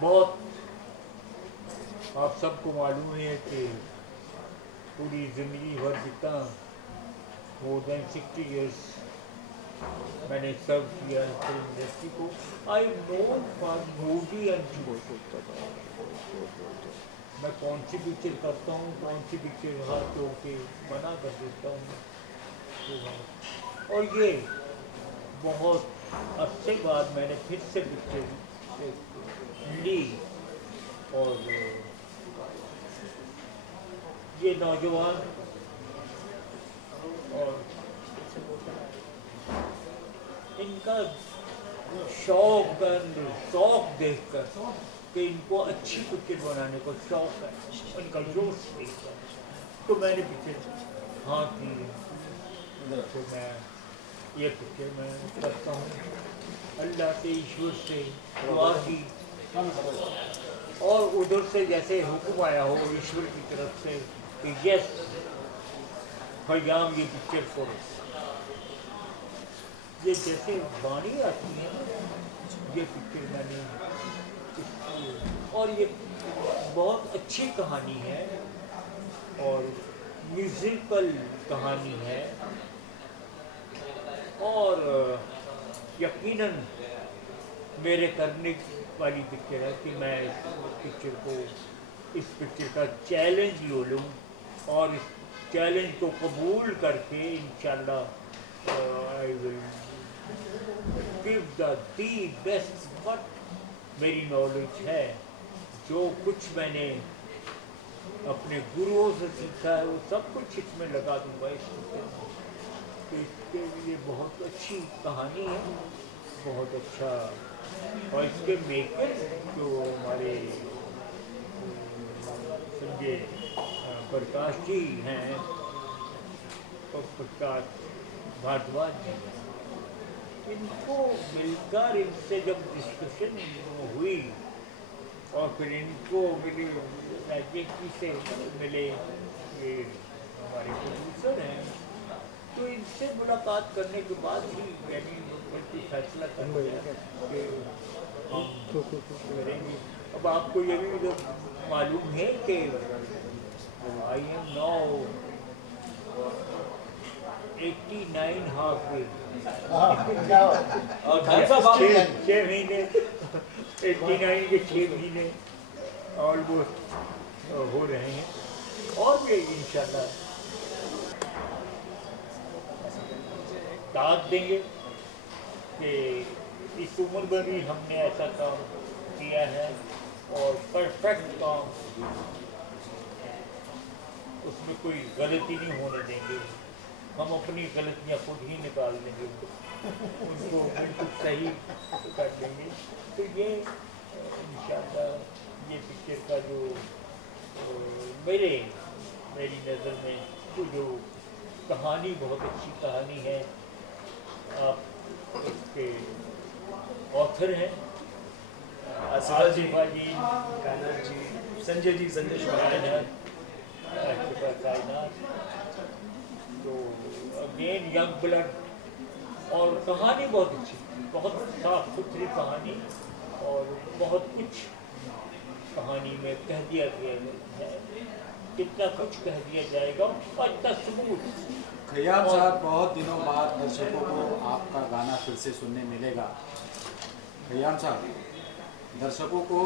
बहुत आप सबको मालूम है कि पूरी ज़िंदगी भर जितना मोर देन 60 years मैंने सर्व किया है फिल्म इंडस्ट्री को। I know for movie and मैं कौन सी पिक्चर करता हूँ, कौन सी पिक्चर हाथ धो के मना कर देता हूँ। और ये बहुत अरसे बाद मैंने फिर से पिक्चर ली, और ये नौजवान और इनका शौक एंड शौक देखकर कि इनको अच्छी पिक्चर बनाने को शौक है, उनका जोश देखकर तो मैंने पिक्चर हाँ की। तो मैं ये पिक्चर मैं करता हूँ अल्लाह से, ईश्वर से दुआ की, और उधर से जैसे हुक्म आया हो ईश्वर की तरफ से कि यस फैयाम ये पिक्चर करो। ये जैसे बाणी आती है ये पिक्चर मैंने, और ये बहुत अच्छी कहानी है और म्यूजिकल कहानी है, और यकीनन मेरे करने वाली पिक्चर है कि मैं इस पिक्चर का चैलेंज ले लूँ और इस चैलेंज को कबूल करके इंशाल्लाह I will give the best what मेरी नॉलेज है, जो कुछ मैंने अपने गुरुओं से सीखा है वो सब कुछ इसमें लगा दूंगा इस पिक्चर में। तो इसके लिए बहुत अच्छी कहानी है, बहुत अच्छा। और इसके मेकर जो हमारे संजय प्रकाश जी हैं और प्रकाश भारद्वाज जी, इनको मिलकर इनसे जब डिस्कशन हुई और फिर इनको मिली राजेश जी से मिले, ये हमारे प्रोड्यूसर हैं, तो इनसे मुलाकात करने के बाद ही मैंने फैसला कर लिया कि हम करेंगे। अब आपको ये भी तो मालूम है कि I am now 89 half way, छः महीने 89 के 6 महीने ऑलमोस्ट हो रहे हैं, और भी इंशाल्लाह दाद देंगे कि इस उम्र में भी हमने ऐसा काम किया है और परफेक्ट काम, उसमें कोई गलती नहीं होने देंगे, हम अपनी गलतियां खुद ही निकाल देंगे, उनको बिल्कुल सही कर देंगे। तो ये इंशाल्लाह ये पिक्चर का जो मेरी नज़र में तो जो कहानी बहुत अच्छी कहानी है, आप इसके ऑथर हैं आसिफा जी, कायनात जी, संजय जी, कायनात, तो अगेन यंग ब्लड, और कहानी बहुत अच्छी, बहुत साफ सुथरी कहानी, और बहुत कुछ कहानी में कह दिया गया है, कितना कुछ कह दिया जाएगा और इतना सबूत। खयाम साहब, बहुत दिनों बाद दर्शकों को आपका गाना फिर से सुनने मिलेगा। खयाम साहब, दर्शकों को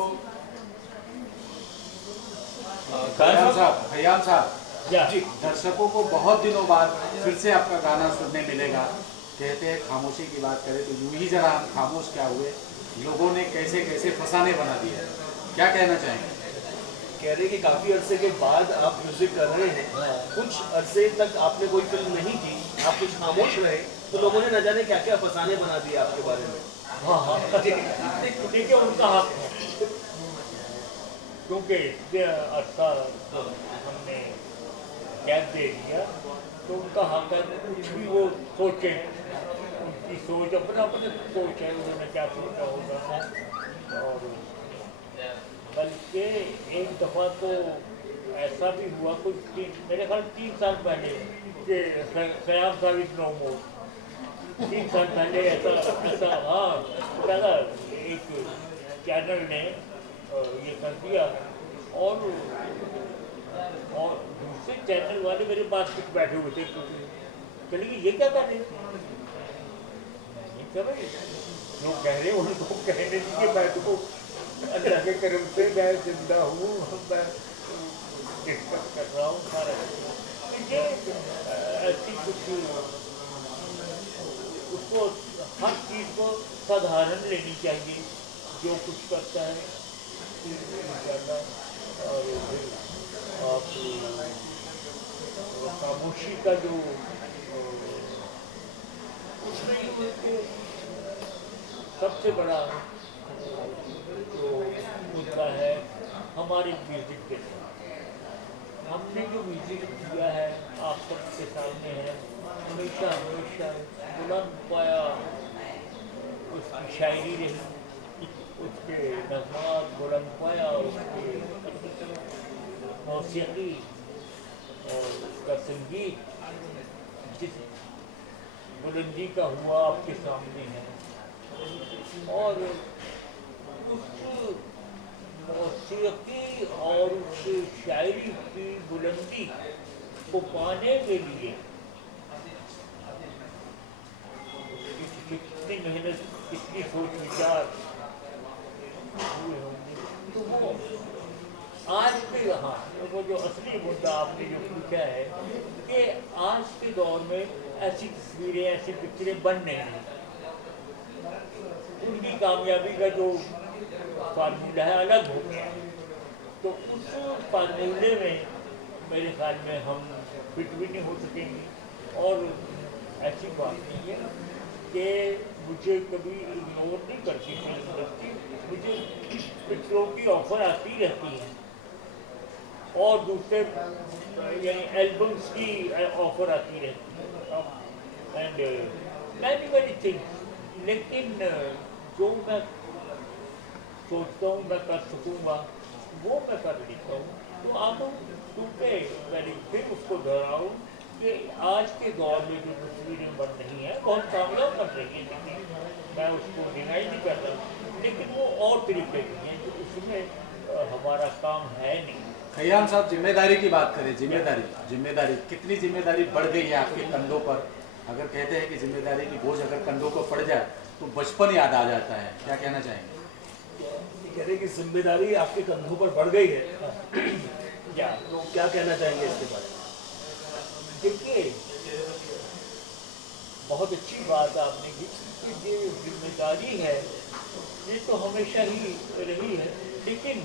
खयाम साहब जी, दर्शकों को बहुत दिनों बाद फिर से आपका गाना सुनने मिलेगा। कहते हैं खामोशी की बात करें तो यूं ही जरा हम खामोश क्या हुए, लोगों ने कैसे कैसे फसाने बना दिए, क्या कहना चाहेंगे? कह रहे कि काफ़ी अरसे के बाद आप म्यूजिक कर रहे हैं, कुछ अरसे तक आपने कोई फिल्म नहीं की, आप कुछ खामोश रहे, तो लोगों ने न जाने क्या क्या फसाने बना दिए आपके बारे में। हाँ हाँ ठीक है, उनका हक है, क्योंकि अच्छा हमने कैद दे दिया तो उनका हक है, कुछ भी वो सोचे, उनकी सोच अपना अपने सोच है, उन्होंने क्या सोचा होगा। और बल्कि एक दफ़ा तो ऐसा भी हुआ, कुछ मेरे ख्याल 3 साल पहले कि खयाम साहब इज नो मोर, 3 साल पहले ऐसा हाँ, एक चैनल ने ये कर दिया। और दूसरे चैनल वाले मेरे पास कुछ बैठे हुए थे, कहने कि ये क्या कर रहे हो? क्या भाई लोग कह रहे हैं उनको कहने दीजिए, मैं तो अल्लाह के करम से मैं जिंदा हूँ, मैं डिस्कस कर रहा हूँ सारा। ये ऐसी कुछ उसको हर चीज़ को साधारण लेनी चाहिए, जो कुछ करता है करना। और फिर आप खामोशी का जो उसमें सबसे बड़ा जो मुद्दा है हमारे म्यूजिक के साथ। हमने जो म्यूजिक दिया है आप सबके सामने है, हमेशा हमेशा बुलंद पाया उसकी शायरी रही, उसके नज़्मात बुलंद पाया, उसके मौसीकी और उसका संगीत जिस बुलंदी का हुआ आपके सामने है। और उस मौसीकी और उस शायरी की बुलंदी को पाने के लिए कितनी मेहनत, कितनी सोच विचार हुए होंगे। तो वो आज के, हाँ वो जो असली मुद्दा आपने जो पूछा है कि आज के दौर में ऐसी तस्वीरें, ऐसी पिक्चरें बन नहीं रही। उनकी कामयाबी का जो फार्मूला है अलग हो गया। तो उस फार्मूले में मेरे ख्याल में हम फिट भी नहीं हो सकेंगे। और ऐसी बात नहीं है कि मुझे कभी इग्नोर नहीं करती थी इंडस्ट्री, मुझे पिक्चरों की ऑफर आती रहती है और दूसरे यानी एल्बम्स की ऑफर आती रहती है एंड मैनी मैनी थिंग्स। लेकिन जो मैं सोचता हूँ मैं कर सकूँगा वो मैं कर लेता हूँ। तो आप क्योंकि मैंने फिर उसको दोहराऊँ कि आज के दौर में जो तस्वीरें बन रही हैं बहुत कामयाब बन रही हैं, लेकिन मैं उसको डिनाई नहीं कर रहा, लेकिन वो और तरीके की हैं जो उसमें हमारा काम है नहीं। खयाम साहब, जिम्मेदारी की बात करें, जिम्मेदारी कितनी जिम्मेदारी बढ़ गई है आपके कंधों पर? अगर कहते हैं कि जिम्मेदारी की बोझ अगर कंधों पर पड़ जाए तो बचपन याद आ जाता है, क्या कहना चाहेंगे? कह रहे कि जिम्मेदारी आपके कंधों पर बढ़ गई है, या तो क्या कहना चाहेंगे इसके बारे में? देखिए बहुत अच्छी बात आपने की कि ये जिम्मेदारी है, ये तो हमेशा ही रही है, लेकिन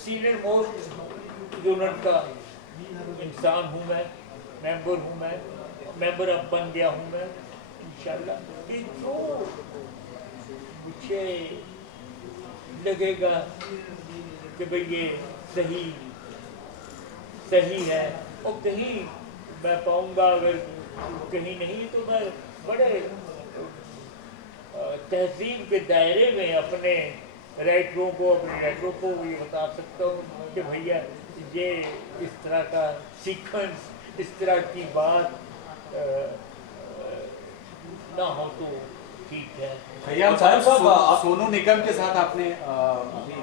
सीनियर मोस्ट यूनिट का इंसान हूँ मैं, मेंबर अब बन गया हूँ मैं इंशाल्लाह। कि जो मुझे लगेगा कि भाई ये सही है और कहीं मैं पाऊँगा, अगर कहीं नहीं तो मैं बड़े तहजीब के दायरे में अपने राइटरों को ये बता सकता हूँ कि भैया ये इस तरह का सीक्वेंस, इस तरह की बात ना हो तो ठीक है। खयाम साहब, सोनू निगम के साथ आपने अभी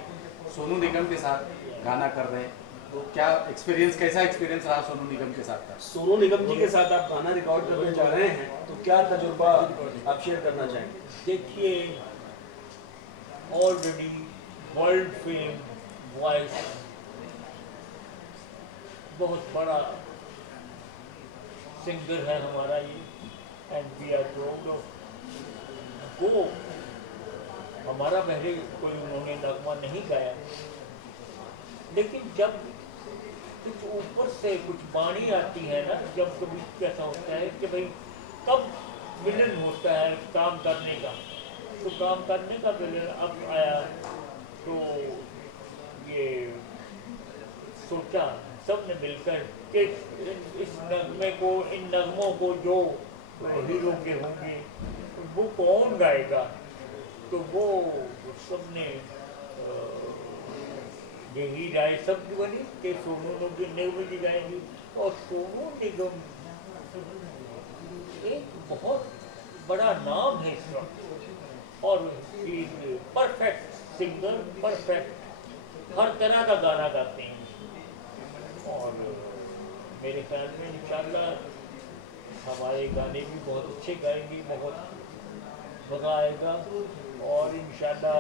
सोनू निगम के साथ गाना कर रहे हैं, तो क्या एक्सपीरियंस, कैसा एक्सपीरियंस रहा सोनू निगम के साथ का? सोनू निगम जी के साथ आप गाना रिकॉर्ड करने जा रहे हैं, तो क्या तजुर्बा आप शेयर करना चाहेंगे? देखिए ऑलरेडी वर्ल्ड फेम वॉइस बहुत बड़ा सिंगर है हमारा ये, and we are proud of. वो हमारा पहले कोई उन्होंने नगमा नहीं गाया, लेकिन जब कुछ ऊपर से कुछ बाणी आती है ना, जब कभी कैसा होता है कि भाई कब मिलन होता है काम करने का, तो काम करने का मिलन अब आया। तो ये सोचा सब ने मिलकर कि इस नगमे को, इन नगमों को जो हीरो के होंगे वो कौन गाएगा, तो वो सबने यही राय सब बनी कि सोनू निगम जी गाएंगी। और सोनू निगम एक बहुत बड़ा नाम है इस वक्त, और सिंगर परफेक्ट हर तरह का गाना गाते हैं और मेरे ख्याल में इंशाल्लाह हमारे गाने भी बहुत अच्छे गाएंगे, बहुत मज़ा आएगा और इंशाल्लाह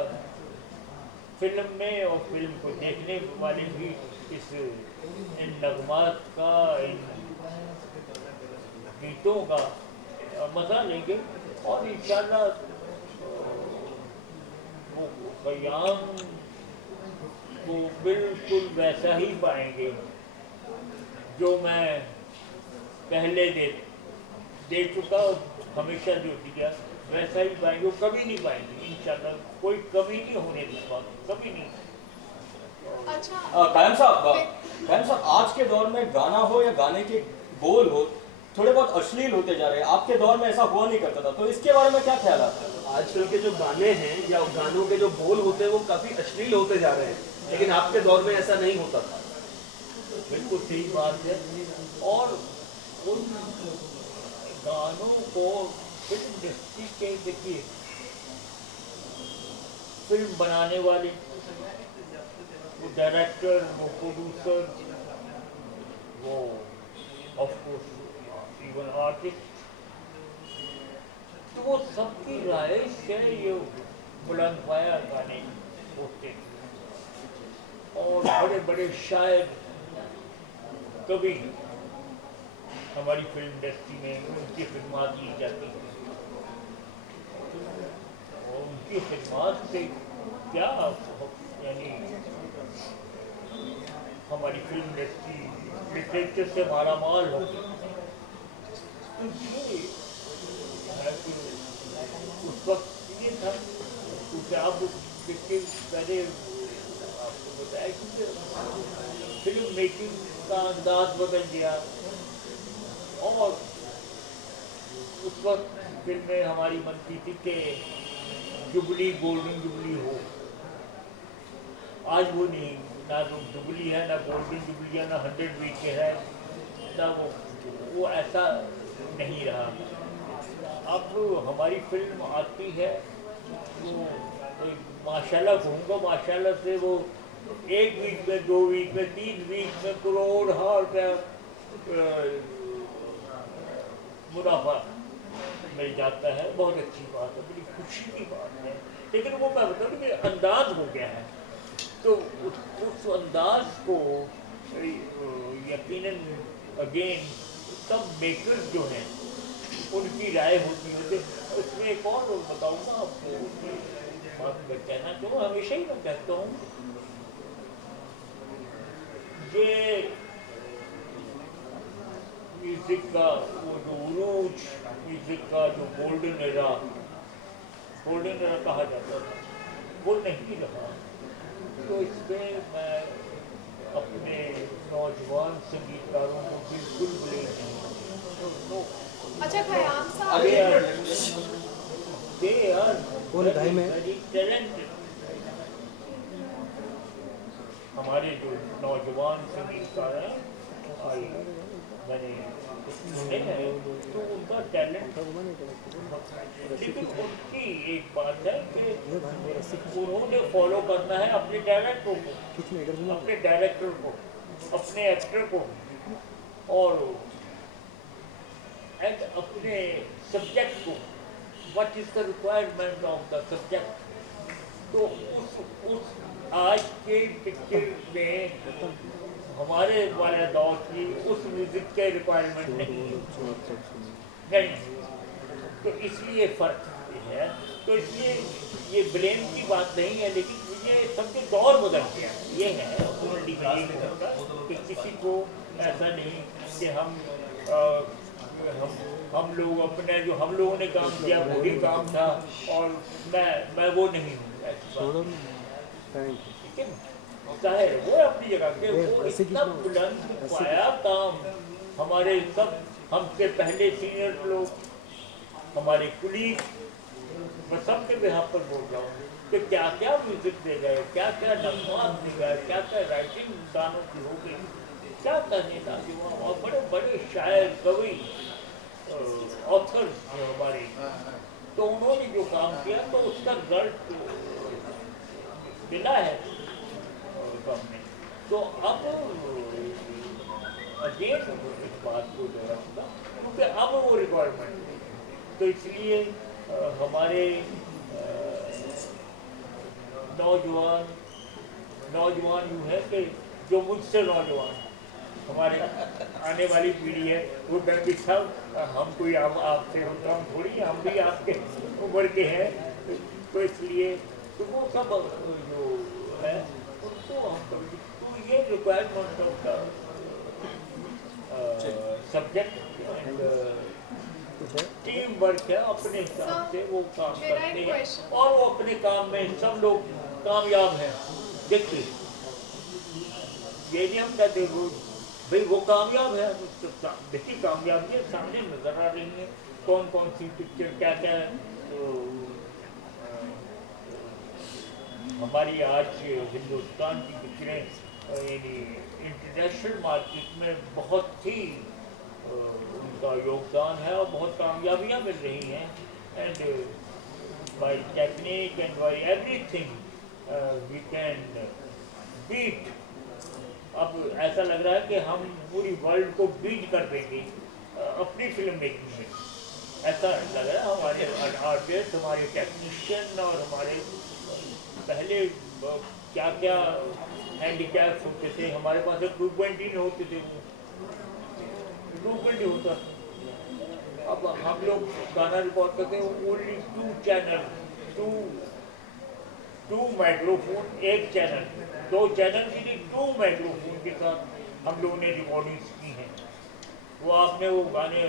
फिल्म में और फिल्म को देखने वाले भी इन नगमात का, इन गीतों का मज़ा लेंगे और इंशाल्लाह वो बयान को बिल्कुल वैसा ही पाएंगे जो मैं पहले दे चुका, हमेशा जो दिया वैसा ही पाएंगे, कभी नहीं पाएंगे इंशाल्लाह, कोई कमी नहीं होने दूंगा, कभी नहीं। अच्छा कायम साहब आज के दौर में गाना हो या गाने के बोल हो थोड़े बहुत अश्लील होते जा रहे हैं, आपके दौर में ऐसा हुआ नहीं करता था, तो इसके बारे में क्या ख्याल आता है? आजकल के जो गाने हैं या गानों के जो बोल होते हैं वो काफी अश्लील होते जा रहे हैं, लेकिन आपके दौर में ऐसा नहीं होता था। बिल्कुल सही बात है और उन गानों को फिल्म इंडस्ट्री के, देखिए फिल्म बनाने वाले, वो डायरेक्टर, वो प्रोड्यूसर, वो ऑफ कोर्स इवन आर्टिस्ट, तो वो सबकी राय से ये बुलंद पाया गाने होते और बड़े बड़े शायर कभी हमारी फिल्म इंडस्ट्री में उनकी खिदमत ली जाती है और उनकी खिदमत से क्या यानी हमारी फिल्म इंडस्ट्री लिटरेचर से मालामाल हो गई। उस वक्त ये था क्योंकि आप देखिए पहले आपको बताया कि फिल्म मेकिंग का अंदाज बदल गया और उस वक्त फिल्में हमारी बनती थी कि जुबली, गोल्डन जुबली हो। आज वो नहीं, ना तो जुबली है, ना गोल्डन जुबली है, ना 100 वीक के है, ना वो ऐसा नहीं रहा। अब हमारी फिल्म आती है तो माशाल्लाह कहूँगा, माशाल्लाह से वो 1 वीक में, 2 वीक में, 3 वीक में करोड़ का मुनाफा मिल जाता है। बहुत अच्छी बात है, बड़ी खुशी की बात है, लेकिन वो मैं बताऊँ कि अंदाज हो गया है, तो उस अंदाज को यकीनन अगेन सब मेकर्स जो हैं उनकी राय होती है। उसमें एक और बताऊँगा आपको, बात मैं कहना चाहूँ, हमेशा ही मैं कहता हूँ ये म्यूजिक का वो जो उरूज, म्यूजिक का जो गोल्डन एरा कहा जाता था, वो नहीं रहा। तो इसमें मैं अपने नौजवान संगीतकारों को बिल्कुल ब्लेम नहीं करता। अच्छा खयाम साहब, they are very talented। हमारे जो नौजवान संगीतकार हैं, मैंने सुने हैं, तो उनका टैलेंट, लेकिन उनकी एक बात है कि उन्होंने फॉलो करना है अपने डायरेक्टर को, अपने डायरेक्टर को, अपने एक्टर को और अपने सब्जेक्ट को, what is the requirement of the subject. तो उस आज के पिक्चर में हमारे वाले दौर की उस म्यूजिक के रिक्वायरमेंट नहीं, तो इसलिए फर्क है। तो इसलिए ये ब्लेम की बात नहीं है, लेकिन ये सबके दौर बदल गया, ये है कि किसी को ऐसा नहीं कि हम लोग अपने जो हम लोगों ने काम किया वही काम था और मैं वो नहीं हूँ, ठीक है। जाहिर वो अपनी जगह के वो इतना बुलंद पाया काम, हमारे सब हमसे पहले सीनियर लोग, हमारे कुलीग, मैं सबके बिहाफ पर बोल रहा हूँ कि क्या क्या म्यूजिक दे गए, क्या क्या नगमात दे गए, क्या क्या राइटिंग गानों की हो गई, क्या करने का, और बड़े बड़े शायर, कवि, ऑथर्स हमारे, तो उन्होंने जो काम किया तो उसका गर्व मिला है गवर्नमेंट। तो अब अगेन इस बात को दोहराऊंगा क्योंकि अब वो रिक्वायरमेंट है। तो इसलिए हमारे नौजवान यूँ है कि जो मुझसे नौजवान हमारे आने वाली पीढ़ी है वो कहेंगे सब हम कोई आपसे कम थोड़ी, हम भी आपके उम्र के हैं। तो इसलिए तो वो सब जो है उनको हम कभी तो ये requirement of the subject and team work है। अपने हिसाब से वो काम करते हैं और वो अपने काम में सब लोग कामयाब हैं। देखिए ये नहीं हम कहते भाई वो कामयाब है, देखिए कामयाबियाँ सामने नजर आ रही हैं, कौन कौन सी पिक्चर क्या क्या है। तो हमारी आज हिंदुस्तान की पिक्चरें यानी इंटरनेशनल मार्केट में बहुत ही उनका योगदान है और बहुत कामयाबियाँ मिल रही हैं। And by technique and by everything we can beat. अब ऐसा लग रहा है कि हम पूरी वर्ल्ड को बीट कर देंगे अपनी फिल्म मेकिंग में। ऐसा लग रहा है हमारे आर्टिस्ट, हमारे टेक्नीशियन और हमारे पहले क्या क्या हैंडीकैप्स होते थे। हमारे पास इक्विपमेंट ही नहीं होते थे, इक्विपमेंट नहीं होता। अब हम लोग गाना रिकॉर्ड करते हैं only 2 channel, 2 microphone, 1 channel, 2 channel के लिए 2 माइक्रोफोन के साथ हम लोगों ने रिकॉर्डिंग्स की हैं। वो आपने वो गाने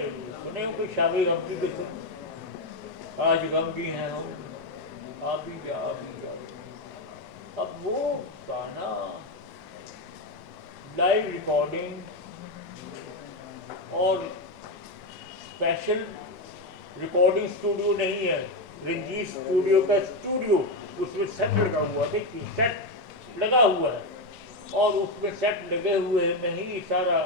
सुने होंगे शादी गम की, आज गम की हैं हम, आप भी जा। अब वो गाना लाइव रिकॉर्डिंग और स्पेशल रिकॉर्डिंग स्टूडियो नहीं है, रंजीत स्टूडियो का स्टूडियो, उसमें सेट लगा हुआ, देखिए सेट लगा हुआ है और उसमें सेट लगे हुए में ही सारा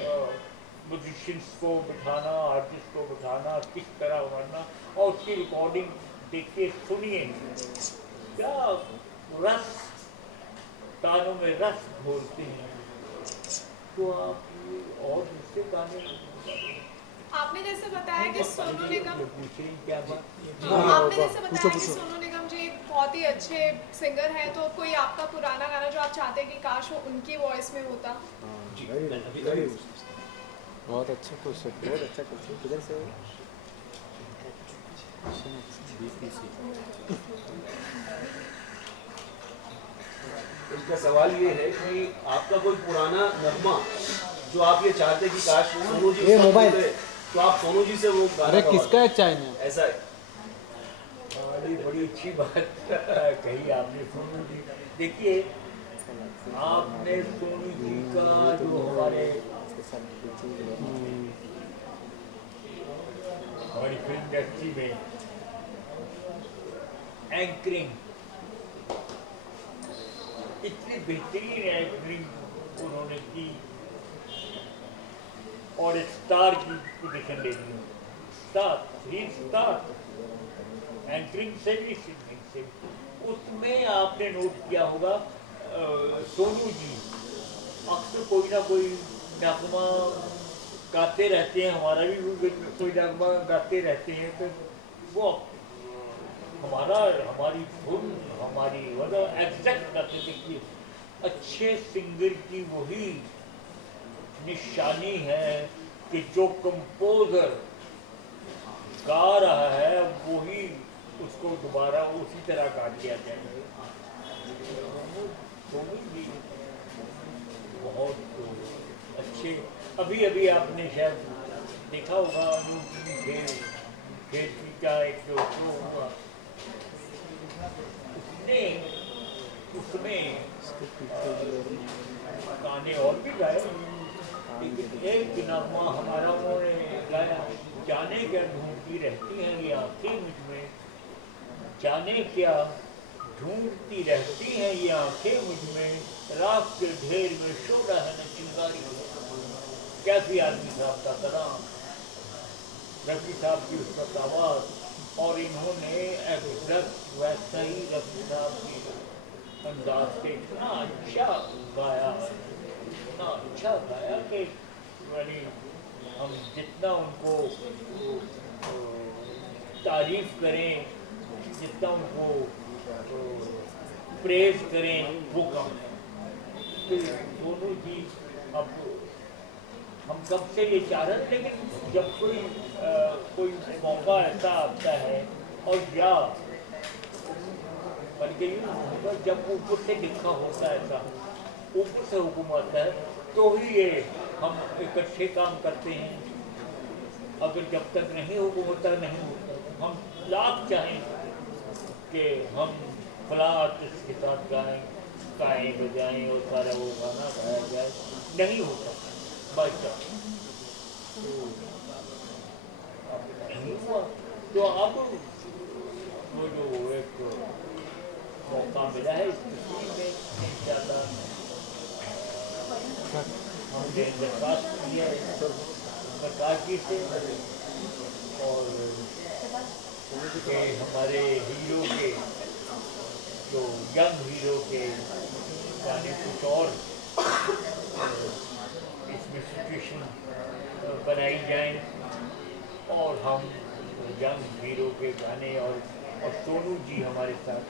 म्यूजिशियंस को बिठाना, आर्टिस्ट को बिठाना, किस तरह बनना और उसकी रिकॉर्डिंग देखिए, सुनिए क्या रस, कानों में रस घोलते हैं। तो आप और दूसरे गाने आपने जैसे बताया कि सोनू निगम, क्या बात? आपने जैसे बताया कि सोनू निगम जी बहुत ही अच्छे सिंगर हैं, तो कोई आपका पुराना गाना जो आप चाहते हैं कि काश वो उनकी वॉइस में होता? बहुत अच्छा क्वेश्चन, बहुत अच्छा क्वेश्चन। किधर से इसका सवाल ये है कि आपका कोई पुराना नगमा जो आप ये चाहते कि काश सोनू जी ये मोबाइल, तो आप सोनू जी से वो गाना अरे गवा किसका है चाइना? ऐसा है। बड़ी अच्छी बात कही आपने सोनू जी। देखिए आपने सोनू जी का जो हमारी फिल्म इंडस्ट्री में एंकरिंग, इतनी बेहतरीन एंकरिंग उन्होंने की और एक स्टार की पोजीशन ले ली। स्टार एंकरिंग से भी सिंगिंग से, उसमें आपने नोट किया होगा सोनू जी अक्सर कोई ना कोई नगमा गाते रहते हैं, हमारा भी कोई नगमा गाते रहते हैं। तो वो हमारी धुन हमारी मतलब एग्जैक्ट करते थे कि अच्छे सिंगर की वही निशानी है कि जो कंपोजर गा रहा है वही उसको दोबारा उसी तरह गा दिया जाए। बहुत अच्छे, अभी अभी आपने शायद देखा होगा खेल का एक जो शो हुआ, उसमें गाने और भी गाए, लेकिन एक नगमा हमारा उन्होंने गाया, जाने क्या ढूंढती रहती हैं ये आंखें मुझ में, जाने क्या ढूंढती रहती हैं ये आंखें मुझ में, राख के ढेर में शोला है न चिंगारी। कैसी आदमी साहब का कलाम, रफी साहब की उस वक्त आवाज़, और इन्होंने एग्जैक्ट वैसा ही रफी साहब की अंदाज से इतना अच्छा गाया, इतना अच्छा गाया कि यानी हम जितना उनको तारीफ करें, जितना उनको प्रेज करें वो कम है। तो दोनों जी अब हम कब से ये चाह रहे थे, लेकिन जब कोई मौका ऐसा आता है और या बल्कि जब ऊपर से लिखा होता है ऐसा, ऊपर से हुक्म आता है तो ही ये हम इकट्ठे काम करते हैं। अगर जब तक नहीं हुक्म होता नहीं होता, हम लाख चाहें कि हम फलां आर्टिस्ट के साथ गाएं बजाएं और सारा वो गाना गाया जाए, नहीं होता बाई चांस। तो नहीं हुआ तो अब वो जो एक मौका मिला है इसमें ज़्यादा हमने दरख्वास्त किया है प्रकाश जी से और के हमारे हीरो के जो यंग हीरो के गाने कुछ और इसमें सिचुएशन बनाई जाए और हम यंग हीरो के गाने और सोनू जी हमारे साथ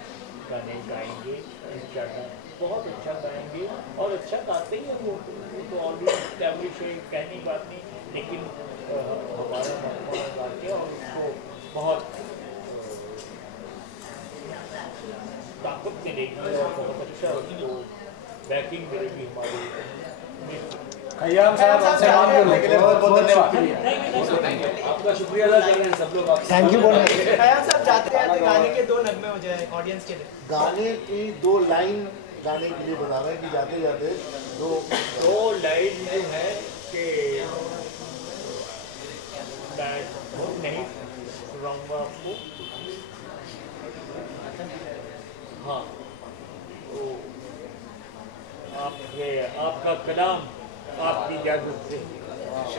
गाने गाएंगे इंशाल्लाह। बहुत अच्छा गाएंगे और अच्छा गाते ही हैं वो तो ऑलरेडी एस्टैब्लिश है, कहने की बात नहीं, लेकिन हमारा मौका गाते हैं और उसको बहुत ताकत मिलेगी और बहुत अच्छा उसको बैकिंग मिलेगी हमारी। खयाम साहब आपसे बात करने के लिए बहुत बहुत धन्यवाद। आपका शुक्रिया अदा कर रहे हैं सब लोग। थैंक यू बोलना। खयाल साहब जाते जाते गाने के 2 नगमे हो जाए ऑडियंस के लिए। गाने की 2 लाइन गाने के लिए बता रहे हैं कि जाते जाते दो लाइन जो है कि मैं नहीं सुनाऊंगा आपको। हाँ तो आपका कलाम आपकी इजाज़त से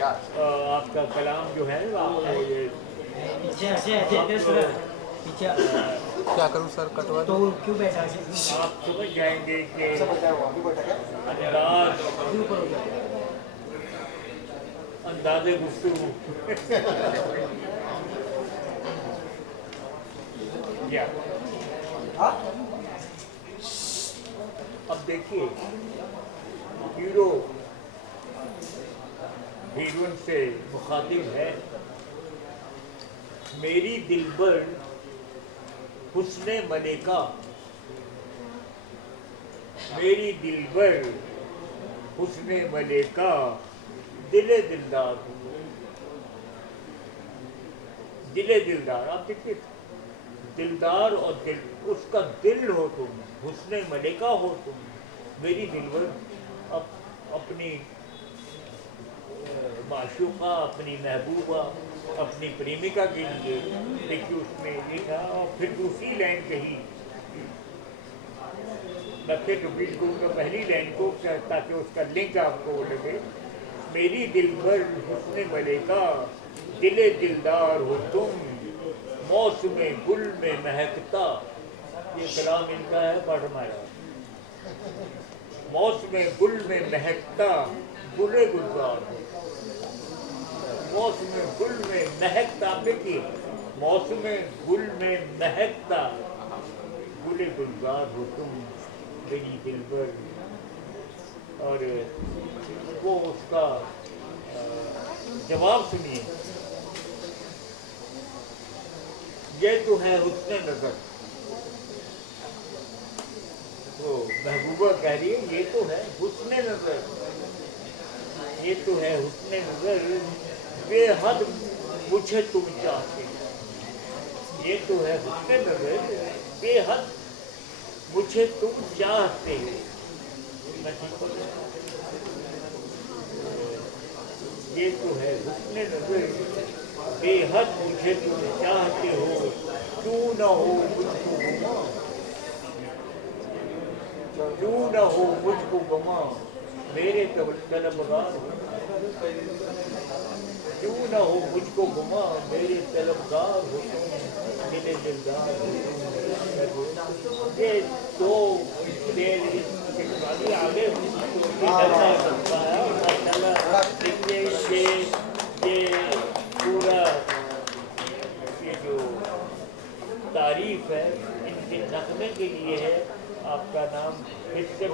आपका कलाम जो है ना आपको ये क्या करूं सर, कटवा तो क्यों बैठा है? आप समझ जाएंगे कि अंदाज़े गुफ्तगू या अब देखिए हीरोइन से मुखातिब है, मेरी दिलबर हुस्ने मलिका, मेरी दिलबर हुस्ने मलिका, दिले दिलदार, दिले दिलदार। आप देखिए दिलदार और दिल, उसका दिल हो तुम, हुस्ने मलिका हो तुम, मेरी दिलबर अपनी माशूका, अपनी महबूबा, अपनी प्रेमिका के लिए देखिए उसमें लिखा। और फिर दूसरी लाइन कही, मैं फिर रिपीट करूँगा पहली लाइन को ताकि उसका लिंक आपको लगे। मेरी दिलबर हुस्ने मलिका, दिले दिलदार हो तुम, मौसमे गुल में महकता। ये कलाम इनका है, पढ़ माया। मौसमे गुल में महकता गुले गुलजार, मौसमे गुल में महकता। देखिए मौसमे गुल में महकता गुले गुलजार हो तुम, मेरी दिलबर। और वो उसका जवाब सुनिए, ये तो है हुस्ने नजर। तो महबूबा कह रही है ये तो है हुस्ने नजर, ये तो है हुस्ने नजर, बेहद मुझे तुम चाहते, ये तो है हुस्ने नजर, बेहद मुझे तुम चाहते। ये तो है हुस्ने नजर, बेहद मुझे तुम चाहते हो, क्यों न हो मुझको गुमा, क्यों न हो मुझको गुमा, मेरे तलबगार, क्यों न हो मुझको गुमा, मेरे तलबगार हो तुम, दिले दिलदार हो तुम। ये तो बाकी आगे निकलना है सबका है और माशाल्लाह ये पूरा ये जो तारीफ है इनके नगमे के लिए है। आपका नाम इससे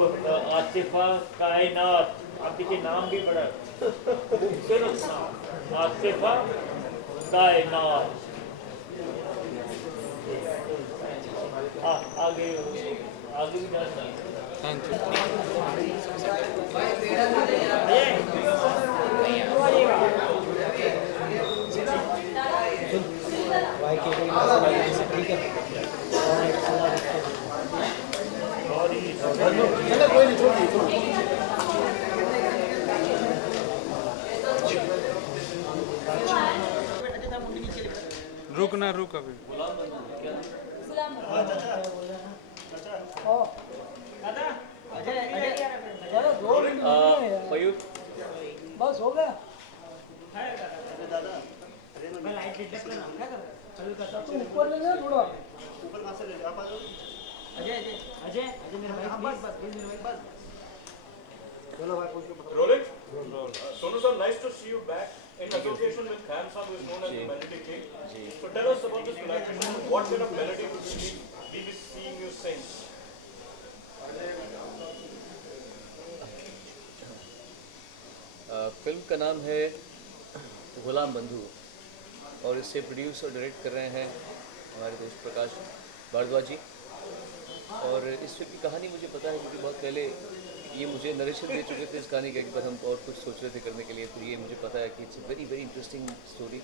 आतिफा कायनात, आप देखिए नाम भी बड़ा खूबसूरत नाम, आतिफा कायनात। आगे आगे भी जाना है। Thank you. भाई के कोई ठीक है चलो कोई नहीं, छोड़िए। रुक ना रुक अभी। मयूर बस हो गया। ऊपर ले थोड़ा। अजय मेरा भाई बस। Rolling? Sonu sir, nice to see you back in association with Khyam Saab, who is known as the Melody King. So tell us about this collaboration. What kind of melody would we be seeing you sing? Film का नाम है गुलाम बंधु और इसे produce और direct कर रहे हैं हमारे दोस्त प्रकाश भारद्वाज जी। और इस फिल्म की कहानी मुझे पता है क्योंकि बहुत पहले ये मुझे नरेशन दे चुके थे इस कहानी के, एक बार हम और कुछ सोच रहे थे करने के लिए, तो ये मुझे पता है कि it's very very interesting story.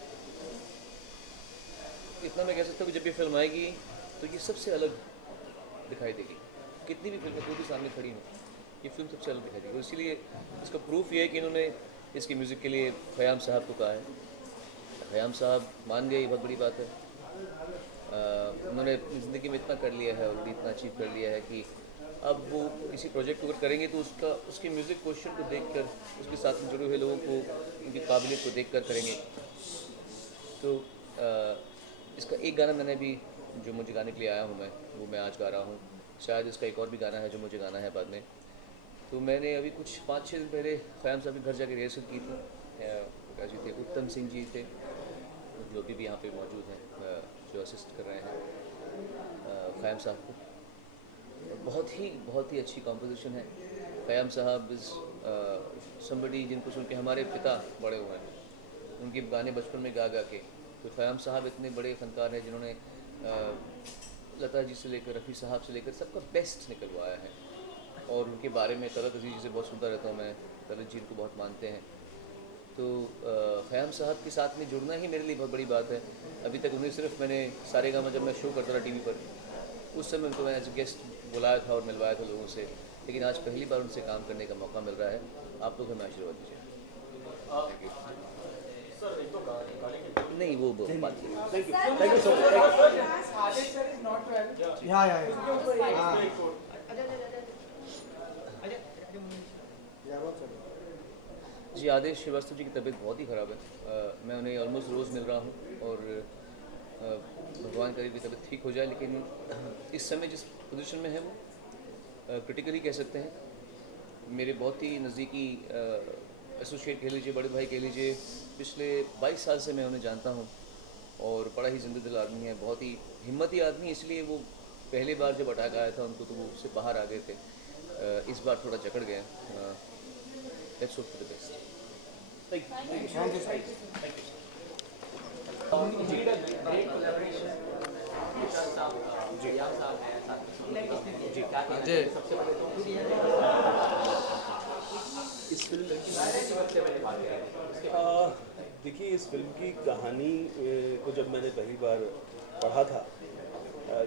इतना मैं कह सकता हूँ कि जब ये फिल्म आएगी तो ये सबसे अलग दिखाई देगी। कितनी भी फिल्में कोई भी सामने खड़ी हो, ये फिल्म सबसे अलग दिखाई देगी। इसलिए इसका प्रूफ ये है कि इन्होंने इसके म्यूज़िक के लिए ख़याम साहब को कहा है। ख़याम साहब मान गए, ये बहुत बड़ी बात है। उन्होंने अपनी ज़िंदगी में इतना कर लिया है और इतना अचीव कर लिया है कि अब वो किसी प्रोजेक्ट को अगर करेंगे तो उसके म्यूज़िक क्वेश्चन को देखकर, उसके साथ में जुड़े हुए लोगों को, उनकी काबिलियत को देखकर करेंगे। तो इसका एक गाना मैंने भी जो मुझे गाने के लिए आया हूँ वो मैं आज गा रहा हूँ। शायद इसका एक और भी गाना है जो मुझे गाना है बाद में। तो मैंने अभी कुछ 5-6 दिन पहले ख़याम साहब के घर जाके रिहर्सल की थी। प्रकाश जी थे, उत्तम सिंह जी थे जो भी यहाँ पे मौजूद हैं, जो असिस्ट कर रहे हैं ख़याम साहब को। बहुत ही अच्छी कॉम्पोजिशन है। ख़याम साहब इज़ समबडी जिनको सुन के हमारे पिता बड़े हुए हैं, उनके गाने बचपन में गा के। तो ख़याम साहब इतने बड़े फ़नकार हैं जिन्होंने लता जी से लेकर रफ़ी साहब से लेकर सबका बेस्ट निकलवाया है। और उनके बारे में तलत अजीज़ से बहुत सुनता रहता हूँ मैं, तलत जी को बहुत मानते हैं। तो ख़याम साहब के साथ में जुड़ना ही मेरे लिए बहुत बड़ी बात है। अभी तक उन्हें सिर्फ मैंने सारेगामा जब मैं शो करता था टीवी पर, उस समय उनको मैंने एज ए गेस्ट बुलाया था और मिलवाया था लोगों से, लेकिन आज पहली बार उनसे काम करने का मौका मिल रहा है। आप लोग हमें आशीर्वाद दीजिए। नहीं वो बात जी। आदेश श्रीवास्तव जी की तबीयत बहुत ही ख़राब है। मैं उन्हें ऑलमोस्ट रोज़ मिल रहा हूँ और भगवान करे की तबीयत ठीक हो जाए, लेकिन इस समय जिस पोजीशन में है वो क्रिटिकली कह सकते हैं। मेरे बहुत ही नज़दीकी एसोसिएट कह लीजिए, बड़े भाई कह लीजिए, पिछले 22 साल से मैं उन्हें जानता हूँ और बड़ा ही जिंदा दिल आदमी है, बहुत ही हिम्मती आदमी। इसलिए वो पहली बार जब अटैक आया था उनको तो वो उससे बाहर आ गए थे, इस बार थोड़ा जकड़ गए। Let's hope for the best. इस फिल्म देखिए, इस फिल्म की कहानी को जब मैंने पहली बार पढ़ा था,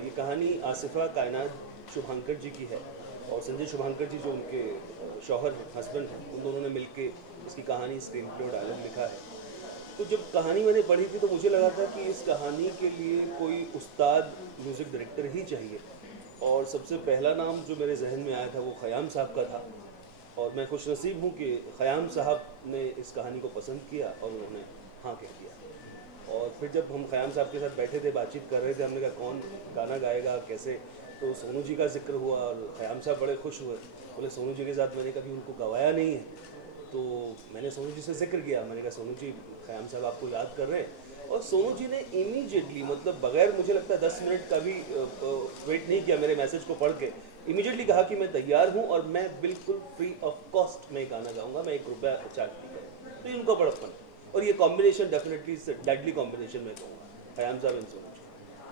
ये कहानी आसिफा कायनात शुभांकर जी की है और संजय शुभांकर जी जो उनके शौहर हैं, हस्बैंड हैं, उन दोनों ने मिलके इसकी कहानी, स्क्रीन प्ले और डायलॉग लिखा है। तो जब कहानी मैंने पढ़ी थी तो मुझे लगा था कि इस कहानी के लिए कोई उस्ताद म्यूज़िक डायरेक्टर ही चाहिए, और सबसे पहला नाम जो मेरे जहन में आया था वो ख़याम साहब का था। और मैं खुशनसीब हूँ कि ख़याम साहब ने इस कहानी को पसंद किया और उन्होंने हाँ कह दिया। और फिर जब हम ख़याम साहब के साथ बैठे थे, बातचीत कर रहे थे, हमने कहा कौन गाना गाएगा, कैसे तो सोनू जी का जिक्र हुआ और ख़याम साहब बड़े खुश हुए, बोले सोनू जी के साथ मैंने कभी उनको गवाया नहीं है। तो मैंने सोनू जी से जिक्र किया, मैंने कहा सोनू जी ख़याम साहब आपको याद कर रहे हैं। और सोनू जी ने इमीडिएटली, मतलब बगैर मुझे लगता है 10 मिनट का भी वेट नहीं किया मेरे मैसेज को पढ़ के, इमीडिएटली कहा कि मैं तैयार हूँ और मैं बिल्कुल फ्री ऑफ कॉस्ट में गाना गाऊंगा, मैं 1 रुपया चार्ज नहीं करूँगा। तो ये उनका बड़प्पन है और ये कॉम्बिनेशन डेफिनेटली डेडली कॉम्बिनेशन मैं कहूँगा, ख़याम साहब एंड सोनू जी।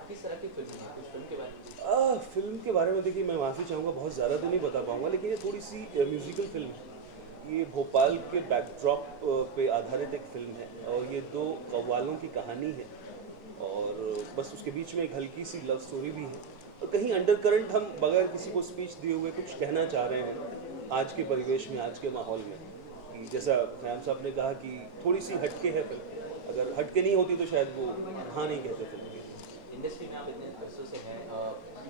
किस तरह की फिल्म है, कुछ फिल्म के बारे में? फिल्म के बारे में देखिए मैं माफ़ी चाहूँगा, बहुत ज़्यादा तो नहीं बता पाऊँगा, लेकिन ये थोड़ी सी म्यूज़िकल फिल्म है। ये भोपाल के बैकड्रॉप पे आधारित एक फिल्म है और ये 2 कव्वालों की कहानी है और बस उसके बीच में एक हल्की सी लव स्टोरी भी है और कहीं अंडर करंट हम बगैर किसी को स्पीच दिए हुए कुछ कहना चाह रहे हैं आज के परिवेश में, आज के माहौल में। कि जैसा ख़याम साहब ने कहा कि थोड़ी सी हटके है फिल्म, अगर हटके नहीं होती तो शायद वो हाँ नहीं कहते फिल्म की। इंडस्ट्री में आप इतने वर्षों से हैं,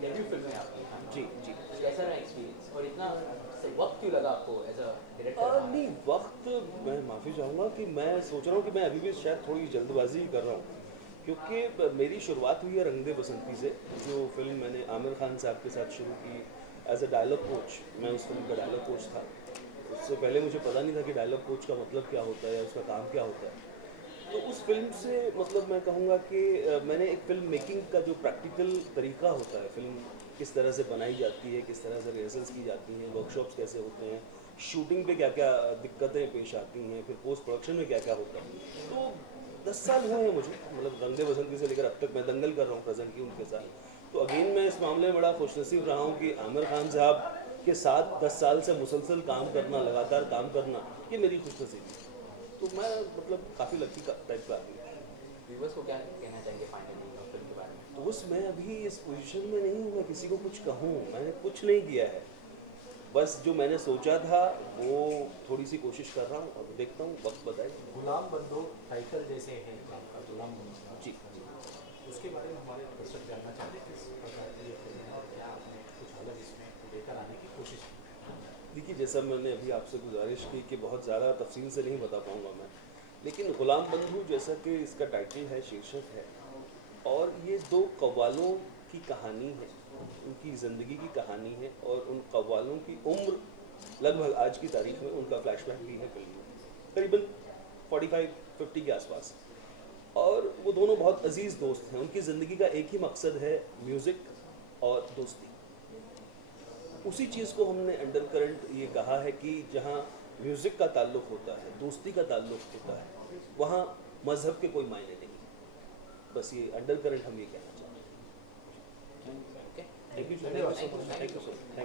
डेब्यू फिल्म है आपकी, हाँ? जी जी। कैसा रहा एक्सपीरियंस और इतना वक्त क्यों लगा आपको एज अ डायरेक्टर? नहीं, वक्त मैं माफ़ी चाहूँगा कि मैं सोच रहा हूँ कि मैं अभी भी शायद थोड़ी जल्दबाजी ही कर रहा हूँ, क्योंकि मेरी शुरुआत हुई है रंग दे बसंती से, जो फिल्म मैंने आमिर खान साहब के साथ शुरू की एज अ डायलॉग कोच। मैं उस फिल्म का डायलॉग कोच था। उससे पहले मुझे पता नहीं था कि डायलॉग कोच का मतलब क्या होता है या उसका काम क्या होता है। तो उस फिल्म से मतलब मैं कहूँगा कि मैंने एक फिल्म मेकिंग का जो प्रैक्टिकल तरीका होता है, फिल्म किस तरह से बनाई जाती है, किस तरह से रिहर्सल्स की जाती हैं, वर्कशॉप्स कैसे होते हैं, शूटिंग पे क्या क्या दिक्कतें पेश आती हैं, फिर पोस्ट प्रोडक्शन में क्या क्या होता है। तो 10 साल हुए हैं मुझे, मतलब रंग दे बसंती से लेकर अब तक मैं दंगल कर रहा हूँ प्रेजेंट की उनके साथ। तो अगेन मैं इस मामले में बड़ा खुशनसीब रहा हूँ कि आमिर खान साहब के साथ 10 साल से मुसलसल काम करना, लगातार काम करना, ये मेरी खुशनसीबी है। तो मैं मतलब काफ़ी लकी टाइप का आदमी। व्यूअर्स को क्या कहना चाहेंगे फाइनली फिल्म के बारे में? तो बस मैं अभी इस पोजीशन में नहीं हूँ मैं किसी को कुछ कहूँ, मैंने कुछ नहीं किया है, बस जो मैंने सोचा था वो थोड़ी सी कोशिश कर रहा हूँ, अब देखता हूँ, वक्त बताएगा। गुलाम बंधु टाइटल जैसे हैं आपका गुलाम बंधु जी। उसके बारे में हमारे दर्शक जानना चाहते हैं किस प्रकार की ये फिल्म है और क्या आपने कुछ अलग इसमें लेकर आने की कोशिश की? देखिए, जैसा मैंने अभी आपसे गुजारिश की कि बहुत ज़्यादा तफसील से नहीं बता पाऊँगा मैं, लेकिन गुलाम बंधु जैसा कि इसका टाइटल है, शीर्षक है, और ये 2 कव्वालों की कहानी है, उनकी ज़िंदगी की कहानी है और उन कव्वालों की उम्र लगभग आज की तारीख में उनका फ्लैशबैक भी है फिल्म में, करीबन 45-50 के आसपास। और वो दोनों बहुत अजीज़ दोस्त हैं, उनकी ज़िंदगी का एक ही मकसद है म्यूज़िक और दोस्ती। उसी चीज़ को हमने अंडर करंट ये कहा है कि जहाँ म्यूज़िक का ताल्लुक़ होता है, दोस्ती का ताल्लुक़ होता है, वहाँ मज़हब के कोई मायने नहीं। बस ये अंडर करंट हम ये कहना चाहते हैं। Okay, thank you so much.